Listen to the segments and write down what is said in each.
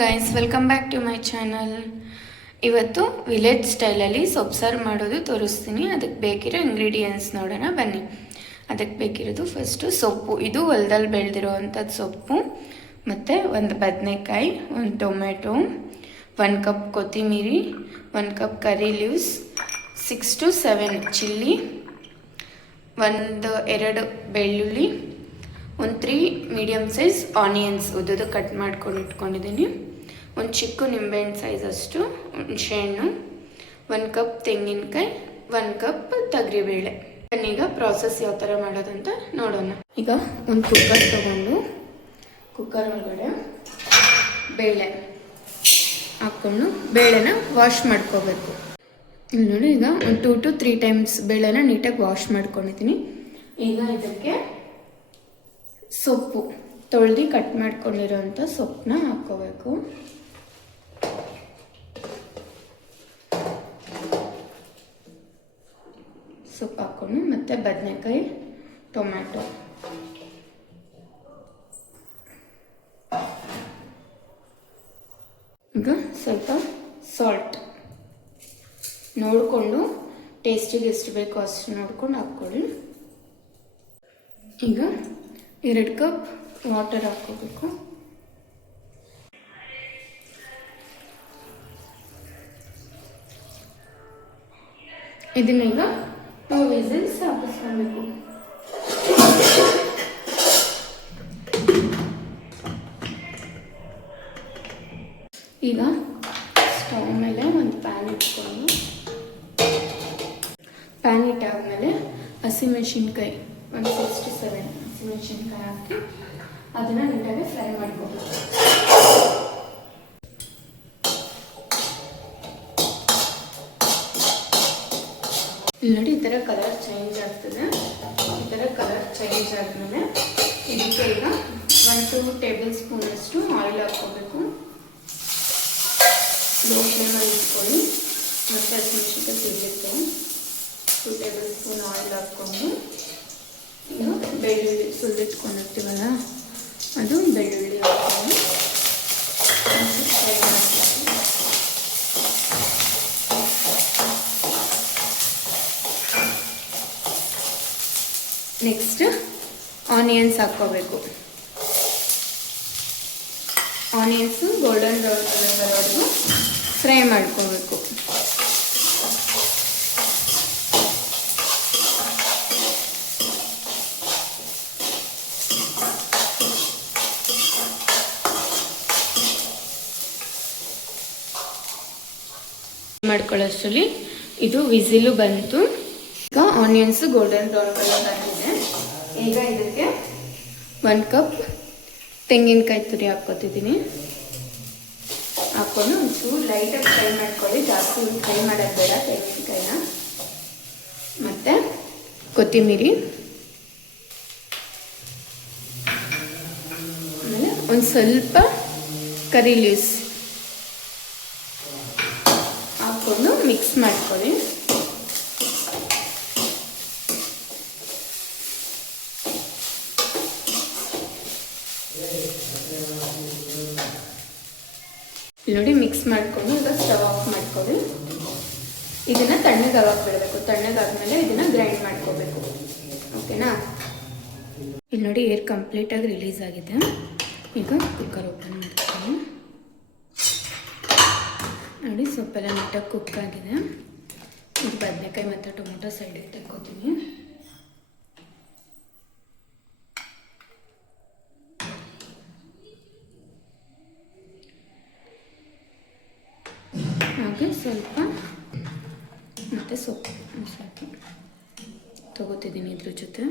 Guys welcome back to my channel. ಇವತ್ತು village ಸ್ಟೈಲಲ್ಲಿ ಸೊಪ್ಪು ಸಾರು ಮಾಡೋದು ತೋರಿಸ್ತೀನಿ. ಅದಕ್ಕೆ ಬೇಕಿರೋ ಇಂಗ್ರೀಡಿಯೆಂಟ್ಸ್ ನೋಡೋಣ ಬನ್ನಿ. ಅದಕ್ಕೆ ಬೇಕಿರೋದು ಫಸ್ಟು ಸೊಪ್ಪು. ಇದು ಹೊಲದಲ್ಲಿ ಬೆಳೆದಿರೋ ಅಂಥದ್ದು ಸೊಪ್ಪು, ಮತ್ತು ಒಂದು ಬದನೆಕಾಯಿ, ಒಂದು ಟೊಮೆಟೊ, 1 ಕಪ್ ಕೊತ್ತಂಬರಿ, 1 cup curry leaves, 6 to 7 chilli, 2 ಬೆಳ್ಳುಳ್ಳಿ, ಒಂದು 3 ಮೀಡಿಯಮ್ ಸೈಜ್ ಆನಿಯನ್ಸ್ ಉದ್ದದು ಕಟ್ ಮಾಡ್ಕೊಂಡು ಇಟ್ಕೊಂಡಿದ್ದೀನಿ, ಒಂದು ಚಿಕ್ಕ ನಿಂಬೆಹಣ್ಣು ಸೈಜ್ ಅಷ್ಟು ಹುಣಸೆಹಣ್ಣು, 1 ಕಪ್ ತೆಂಗಿನಕಾಯಿ, 1 ಕಪ್ ತೊಗರಿಬೇಳೆ. ಈಗ ಪ್ರಾಸೆಸ್ ಯಾವ ಥರ ಮಾಡೋದಂತ ನೋಡೋಣ. ಈಗ ಒಂದು ಕುಕ್ಕರ್ ತೊಗೊಂಡು ಕುಕ್ಕರ್ ಒಳಗಡೆ ಬೇಳೆ ಹಾಕ್ಕೊಂಡು ಬೇಳೆನ ವಾಶ್ ಮಾಡ್ಕೋಬೇಕು. ಇಲ್ಲಿ ನೋಡಿ, ಈಗ ಒಂದು 2 to 3 ಟೈಮ್ಸ್ ಬೇಳೆನ ನೀಟಾಗಿ ವಾಶ್ ಮಾಡ್ಕೊಂಡಿದ್ದೀನಿ. ಈಗ ಇದಕ್ಕೆ ಸೊಪ್ಪು ತೊಳೆದು ಕಟ್ ಮಾಡ್ಕೊಂಡಿರೋಂಥ ಸೊಪ್ಪನ್ನ ಹಾಕ್ಕೋಬೇಕು. ಸೊಪ್ಪು ಹಾಕ್ಕೊಂಡು ಮತ್ತು ಬದನೆಕಾಯಿ, ಟೊಮ್ಯಾಟೊ, ಈಗ ಸ್ವಲ್ಪ ಸಾಲ್ಟ್ ನೋಡಿಕೊಂಡು ಟೇಸ್ಟಿಗೆ ಎಷ್ಟು ಬೇಕೋ ಅಷ್ಟು ನೋಡ್ಕೊಂಡು ಹಾಕ್ಕೊಳ್ಳಿ. ಈಗ 2 ಕಪ್ ವಾಟರ್ ಹಾಕ್ಕೋಬೇಕು. ಇದನ್ನೀಗ 2 ವಿಸಿಲ್ಸ್ ಹಾಕಿಸ್ಕೊಬೇಕು. ಈಗ ಸ್ಟವ್ ಮೇಲೆ ಒಂದು ಪ್ಯಾನ್ ಇಟ್ಕೊಂಡು, ಪ್ಯಾನ್ ಇಟ್ಟಾದ್ಮೇಲೆ ಹಸಿಮೆಣಸಿನ್ಕಾಯಿ ಒಂದು 6 to 7 ಹಸಿಮೆಣಸಿನ್ಕಾಯಿ ಹಾಕಿ ಅದನ್ನು ನೀಟಾಗಿ ಫ್ರೈ ಮಾಡ್ಕೋಬೇಕು. ಇಲ್ಲಿ ನೋಡಿ, ಈ ಥರ ಕಲರ್ ಚೇಂಜ್ ಆಗ್ತದೆ. ಈ ಥರ ಕಲರ್ ಚೇಂಜ್ ಆದಮೇಲೆ ಇದಕ್ಕೆ ಈಗ 1-2 ಟೇಬಲ್ ಸ್ಪೂನ್ ಅಷ್ಟು ಆಯಿಲ್ ಹಾಕ್ಕೋಬೇಕು. ಲೋ ಫ್ಲೇಮಲ್ಲಿ ಇಟ್ಕೊಳ್ಳಿ. ಮತ್ತು ಹಸಿಮೆಣಸಿನ್ಕಾಯಿ ಸಿಗುತ್ತೆ. 2 ಟೇಬಲ್ ಸ್ಪೂನ್ ಆಯಿಲ್ ಹಾಕ್ಕೊಂಡು ಈಗ ಬೆಳ್ಳುಳ್ಳಿ ಸುಲಿಟ್ಕೊಂಡಿರ್ತೀವಲ್ಲ ಅದು ಬೆಳ್ಳುಳ್ಳಿ ಹಾಕ್ಕೊಂಡು ಫ್ರೈ ಮಾಡಬೇಕು. ನೆಕ್ಸ್ಟ್ ಆನಿಯನ್ಸ್ ಹಾಕ್ಕೋಬೇಕು. ಆನಿಯನ್ಸು ಗೋಲ್ಡನ್ ಬ್ರೌನ್ ಕಲರ್ ಬರೋವರೆಗೂ ಫ್ರೈ ಮಾಡ್ಕೋಬೇಕು. ಮಾಡ್ಕೊಳ್ಳೋಷ್ಟರಲ್ಲಿ ಇದು ವಿಸಿಲು ಬಂತು. ಈಗ ಆನಿಯನ್ಸು ಗೋಲ್ಡನ್ ಬ್ರೌನ್ ಕಲರ್ ಬಂದಿದೆ. ಈಗ ಇದಕ್ಕೆ 1 ಕಪ್ ತೆಂಗಿನಕಾಯಿ ತುರಿ ಹಾಕ್ಕೊತಿದ್ದೀನಿ. ಹಾಕ್ಕೊಂಡು ಒಂಚೂರು ಲೈಟಾಗಿ ಫ್ರೈ ಮಾಡ್ಕೊಳ್ಳಿ, ಜಾಸ್ತಿ ಫ್ರೈ ಮಾಡೋದು ಬೇಡ ತೆಂಗಿನಕಾಯಿನ. ಮತ್ತು ಕೊತ್ತಂಬರಿ, ಆಮೇಲೆ ಒಂದು ಸ್ವಲ್ಪ ಕರಿ ಲೀವ್ಸ್ ಹಾಕ್ಕೊಂಡು ಮಿಕ್ಸ್ ಮಾಡ್ಕೊಳ್ಳಿ. ನೋಡಿ, ಮಿಕ್ಸ್ ಮಾಡಿಕೊಂಡು ಈಗ ಸ್ಟವ್ ಆಫ್ ಮಾಡ್ಕೊಳ್ಳಿ. ಇದನ್ನು ತಣ್ಣಗೆ ಆಗೋಕೆ ಬಿಡಬೇಕು. ತಣ್ಣಗಾದ್ಮೇಲೆ ಇದನ್ನು ಗ್ರೈಂಡ್ ಮಾಡ್ಕೋಬೇಕು. ಓಕೆನಾ? ಇಲ್ಲಿ ನೋಡಿ, ಏರ್ ಕಂಪ್ಲೀಟಾಗಿ ರಿಲೀಸ್ ಆಗಿದೆ. ಈಗ ಕುಕ್ಕರ್ ಓಪನ್ ಮಾಡ್ತೀನಿ. ನೋಡಿ, ಸೊಪ್ಪೆಲ್ಲ ನೀಟಾಗಿ ಕುಕ್ ಆಗಿದೆ. ಇದು ಬದನೆಕಾಯಿ ಮತ್ತು ಟೊಮೊಟೊ ಸೈಡಿಗೆ ತೆಕ್ಕೋತೀನಿ. ಹಾಗೆ ಸ್ವಲ್ಪ ಮತ್ತು ಸೊಪ್ಪು ಸ್ವಲ್ಪ ತೊಗೋತಿದ್ದೀನಿ. ಇದ್ರ ಜೊತೆ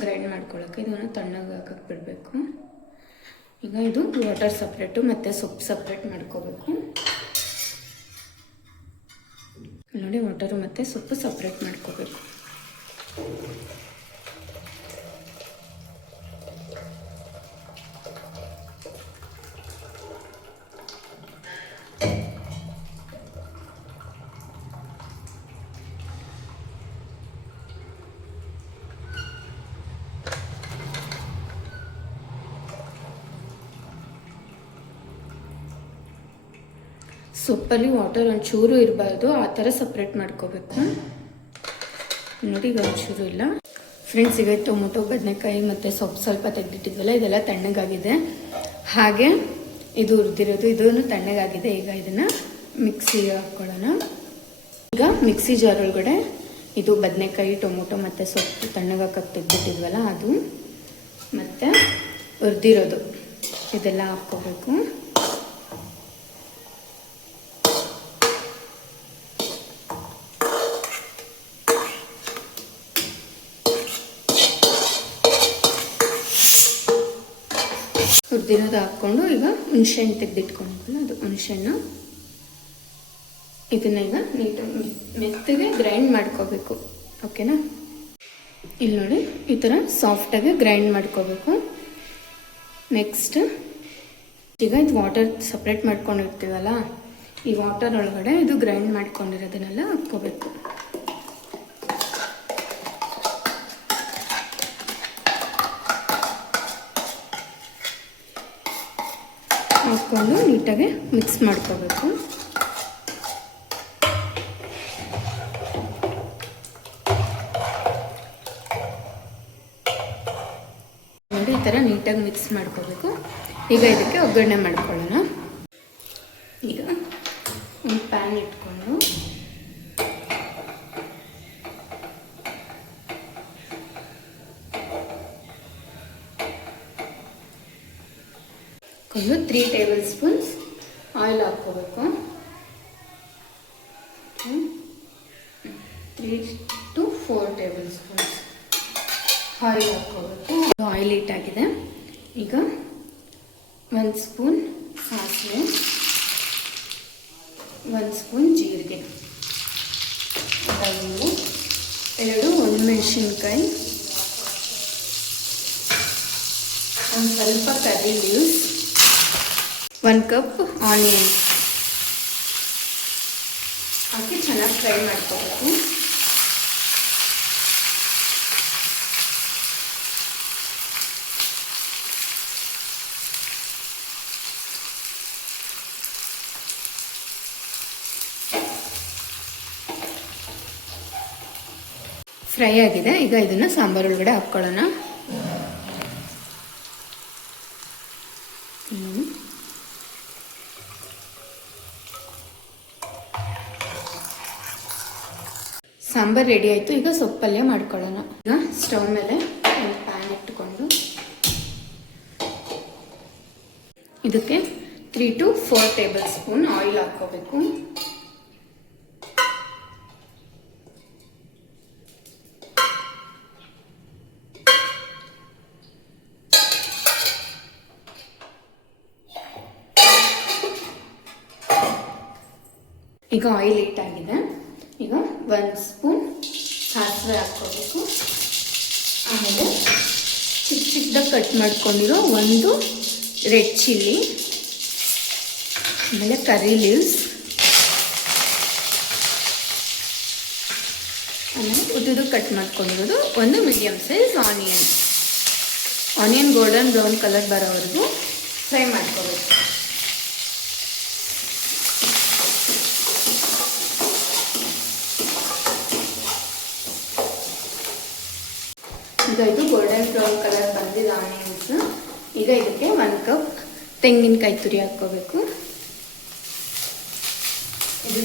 ಗ್ರೈಂಡ್ ಮಾಡ್ಕೊಳ್ಳೋಕ್ಕೆ ಇದನ್ನು ತಣ್ಣಗೆ ಹಾಕಕ್ಕೆ ಬಿಡಬೇಕು. ಈಗ ಇದು ವಾಟರ್ ಸಪ್ರೇಟು ಮತ್ತು ಸೊಪ್ಪು ಸಪ್ರೇಟ್ ಮಾಡ್ಕೋಬೇಕು. ನೋಡಿ, ವಾಟರು ಮತ್ತು ಸೊಪ್ಪು ಸಪ್ರೇಟ್ ಮಾಡ್ಕೋಬೇಕು. ಸೊಪ್ಪಲ್ಲಿ ವಾಟರ್ ಒಂಚೂರು ಇರಬಾರ್ದು, ಆ ಥರ ಸಪ್ರೇಟ್ ಮಾಡ್ಕೋಬೇಕು. ನೋಡಿ ಈಗ ಒಂಚೂರು ಇಲ್ಲ. ಫ್ರೆಂಡ್ಸ್, ಈಗ ಟೊಮೊಟೊ, ಬದನೆಕಾಯಿ ಮತ್ತು ಸೊಪ್ಪು ಸ್ವಲ್ಪ ತೆಗೆದಿಟ್ಟಿದ್ವಲ್ಲ, ಇದೆಲ್ಲ ತಣ್ಣಗಾಗಿದೆ. ಹಾಗೆ ಇದು ಹುರಿದಿರೋದು ಇದೂ ತಣ್ಣಗಾಗಿದೆ. ಈಗ ಇದನ್ನು ಮಿಕ್ಸಿಗೆ ಹಾಕ್ಕೊಳ್ಳೋಣ. ಈಗ ಮಿಕ್ಸಿ ಜಾರ್ ಒಳಗಡೆ ಇದು ಬದನೆಕಾಯಿ, ಟೊಮೊಟೊ ಮತ್ತು ಸೊಪ್ಪು ತಣ್ಣಗಾಕಕ್ಕೆ ತೆಗೆದಿಟ್ಟಿದ್ವಲ್ಲ ಅದು ಮತ್ತು ಹುರಿದಿರೋದು ಇದೆಲ್ಲ ಹಾಕ್ಕೋಬೇಕು. ಹುರಿದಿರೋದು ಹಾಕ್ಕೊಂಡು ಈಗ ಹುಣಸೆಹಣ್ಣು ತೆಗೆದಿಟ್ಕೊಂಡಿದ್ವಲ್ಲ ಅದು ಹುಣಸೆಹಣ್ಣು ಇದನ್ನ ಈಗ ನೀಟಾಗಿ ಮೆತ್ತಗೆ ಗ್ರೈಂಡ್ ಮಾಡ್ಕೋಬೇಕು. ಓಕೆನಾ? ಇಲ್ಲಿ ನೋಡಿ ಈ ಥರ ಸಾಫ್ಟಾಗಿ ಗ್ರೈಂಡ್ ಮಾಡ್ಕೋಬೇಕು. ನೆಕ್ಸ್ಟ್ ಈಗ ಇದು ವಾಟರ್ ಸಪ್ರೇಟ್ ಮಾಡ್ಕೊಂಡಿರ್ತೀವಲ್ಲ, ಈ ವಾಟರ್ ಒಳಗಡೆ ಇದು ಗ್ರೈಂಡ್ ಮಾಡ್ಕೊಂಡಿರೋದನ್ನೆಲ್ಲ ಹಾಕ್ಕೋಬೇಕು. ಹಾಕ್ಕೊಂಡು ನೀಟಾಗಿ ಮಿಕ್ಸ್ ಮಾಡ್ಕೋಬೇಕು. ನೋಡಿ ಈ ಥರ ನೀಟಾಗಿ ಮಿಕ್ಸ್ ಮಾಡ್ಕೋಬೇಕು. ಈಗ ಇದಕ್ಕೆ ಒಗ್ಗರಣೆ ಮಾಡ್ಕೊಳ್ಳೋಣ. ಈಗ ಒಂದು ಪ್ಯಾನ್ ಇಟ್ಕೊಂಡು ಒಂದು 3 ಟೇಬಲ್ ಸ್ಪೂನ್ಸ್ ಆಯಿಲ್ ಹಾಕ್ಕೋಬೇಕು. 3 to 4 ಟೇಬಲ್ ಸ್ಪೂನ್ಸ್ ಆಯಿಲ್ ಹಾಕ್ಕೋಬೇಕು. ಆಯಿಲ್ ಹೀಟಾಗಿದೆ. ಈಗ 1 ಸ್ಪೂನ್ ಸಾಸಿವೆ, 1 ಸ್ಪೂನ್ ಜೀರಿಗೆ, 2 ಒಣಮೆಣಸಿನ್ಕಾಯಿ, ಒಂದು ಸ್ವಲ್ಪ ಕರಿ ಲೀವ್ಸ್, 1 ಕಪ್ ಆನಿಯನ್ ಹಾಕಿ ಚೆನ್ನಾಗಿ ಫ್ರೈ ಮಾಡ್ಕೋಬೇಕು. ಫ್ರೈ ಆಗಿದೆ. ಈಗ ಇದನ್ನು ಸಾಂಬಾರು ಒಳಗಡೆ ಹಾಕ್ಕೊಳ್ಳೋಣ. ಸಾಂಬಾರು ರೆಡಿ ಆಯಿತು. ಈಗ ಸೊಪ್ಪು ಪಲ್ಯ ಮಾಡ್ಕೊಳ್ಳೋಣ. ಈಗ ಸ್ಟವ್ ಮೇಲೆ ಒಂದು ಪ್ಯಾನ್ ಇಟ್ಟುಕೊಂಡು ಇದಕ್ಕೆ 3 to 4 ಟೇಬಲ್ ಸ್ಪೂನ್ ಆಯಿಲ್ ಹಾಕ್ಕೋಬೇಕು. ಈಗ ಆಯಿಲ್ ಹೀಟಾಗಿದೆ. ಈಗ 1 ಸ್ಪೂನ್ ಸಾಸಿವೆ ಹಾಕ್ಕೋಬೇಕು. ಆಮೇಲೆ ಚಿಕ್ಕದಾಗಿ ಕಟ್ ಮಾಡ್ಕೊಂಡಿರೋ 1 ರೆಡ್ ಚಿಲ್ಲಿ, ಆಮೇಲೆ ಕರಿ ಲೀವ್ಸ್, ಆಮೇಲೆ ಉದ್ದುದು ಕಟ್ ಮಾಡ್ಕೊಂಡಿರೋದು 1 medium size onion golden brown colour ಬರೋವರೆಗೂ ಫ್ರೈ ಮಾಡ್ಕೋಬೇಕು. ಈಗ ಇದು ಗೋಲ್ಡನ್ ಬ್ರೌನ್ ಕಲರ್ ಬಂದಿದೆ ಆನಿಯನ್ಸ್. ಈಗ ಇದಕ್ಕೆ 1 ಕಪ್ ತೆಂಗಿನಕಾಯಿ ತುರಿ ಹಾಕ್ಕೋಬೇಕು. ಇದು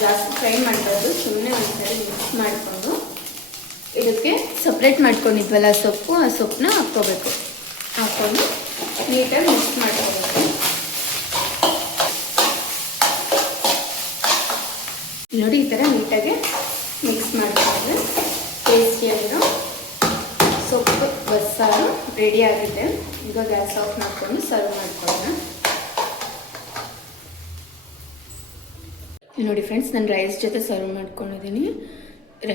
ಜಾಸ್ತಿ ಫ್ರೈ ಮಾಡಬಾರ್ದು, ಸುಮ್ಮನೆ ಒಂದ್ಸರಿ ಮಿಕ್ಸ್ ಮಾಡಿಕೊಂಡು ಇದಕ್ಕೆ ಸಪ್ರೇಟ್ ಮಾಡ್ಕೊಂಡಿದ್ವಲ್ಲ ಸೊಪ್ಪು, ಆ ಸೊಪ್ಪನ್ನ ಹಾಕ್ಕೋಬೇಕು. ಹಾಕ್ಕೊಂಡು ನೀಟಾಗಿ ಮಿಕ್ಸ್ ಮಾಡ್ಕೋಬೇಕು. ನೋಡಿ ಈ ಥರ ನೀಟಾಗಿ ಮಿಕ್ಸ್ ಮಾಡಿಕೊಂಡ್ರೆ ಟೇಸ್ಟಿಯಾಗಿರೋ ಸೊಪ್ಪು ಬಸ್ಸಾರು ರೆಡಿ ಆಗಿದೆ. ಈಗ ಗ್ಯಾಸ್ ಆಫ್ ಮಾಡಿಕೊಂಡು ಸರ್ವ್ ಮಾಡ್ಕೊಳ್ಳೋಣ. ನೋಡಿ ಫ್ರೆಂಡ್ಸ್, ನಾನು ರೈಸ್ ಜೊತೆ ಸರ್ವ್ ಮಾಡ್ಕೊಂಡಿದ್ದೀನಿ.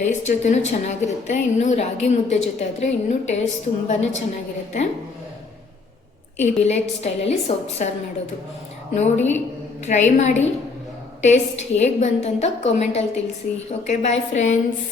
ರೈಸ್ ಜೊತೆನೂ ಚೆನ್ನಾಗಿರುತ್ತೆ. ಇನ್ನು ರಾಗಿ ಮುದ್ದೆ ಜೊತೆ ಆದರೆ ಇನ್ನೂ ಟೇಸ್ಟ್ ತುಂಬಾ ಚೆನ್ನಾಗಿರುತ್ತೆ. ಈ ವಿಲೇಜ್ ಸ್ಟೈಲಲ್ಲಿ ಸೊಪ್ಪು ಸಾರು ಮಾಡೋದು ನೋಡಿ, ಟ್ರೈ ಮಾಡಿ. ಟೇಸ್ಟ್ ಹೇಗೆ ಬಂತಂತ ಕಾಮೆಂಟಲ್ಲಿ ತಿಳಿಸಿ. Okay, bye friends.